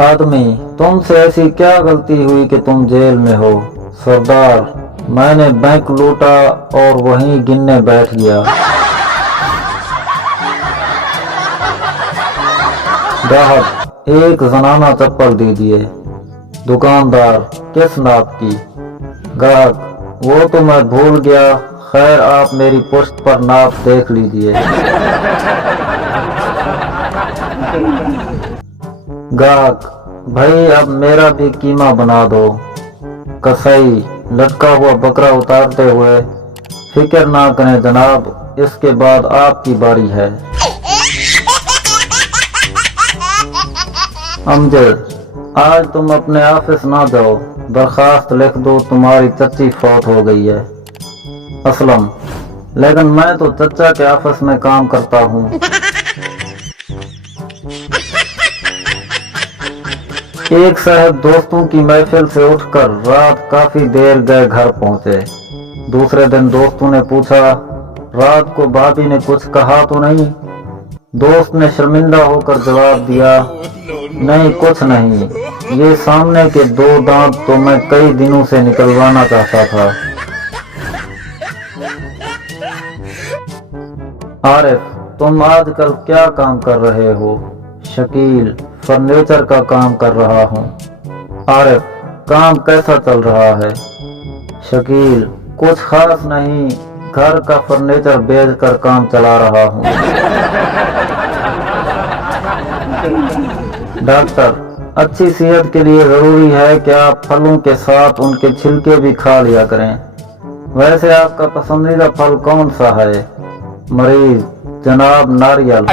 आदमी, तुमसे ऐसी क्या गलती हुई कि तुम जेल में हो? सरदार, मैंने बैंक लूटा और वहीं गिनने बैठ गया। ग्राहक, एक जनाना चप्पल दीजिए। दुकानदार, किस नाप की? ग्राहक, वो तो मैं भूल गया, खैर आप मेरी पुश्त पर नाप देख लीजिए। ग्राहक, भाई अब मेरा भी कीमा बना दो। कसाई, लटका हुआ बकरा उतारते हुए, फिक्र ना करें जनाब, इसके बाद आपकी बारी है। अमजद, आज तुम अपने ऑफिस ना जाओ, दरखास्त लिख दो, तुम्हारी चच्ची फौत हो गई है। असलम, लेकिन मैं तो चचा के ऑफिस में काम करता हूँ। एक साहब दोस्तों की महफिल से उठकर रात काफी देर गए घर पहुंचे। दूसरे दिन दोस्तों ने पूछा, रात को भाभी ने कुछ कहा तो नहीं? दोस्त ने शर्मिंदा होकर जवाब दिया, नहीं कुछ नहीं, ये सामने के 2 दांत तो मैं कई दिनों से निकलवाना चाहता था। आरिफ, तुम आजकल क्या काम कर रहे हो? शकील, फर्नीचर का काम कर रहा हूँ। आरिफ, काम कैसा चल रहा है? शकील, कुछ खास नहीं, घर का फर्नीचर बेचकर काम चला रहा हूँ। डॉक्टर, अच्छी सेहत के लिए जरूरी है कि आप फलों के साथ उनके छिलके भी खा लिया करें। वैसे आपका पसंदीदा फल कौन सा है? मरीज, जनाब नारियल।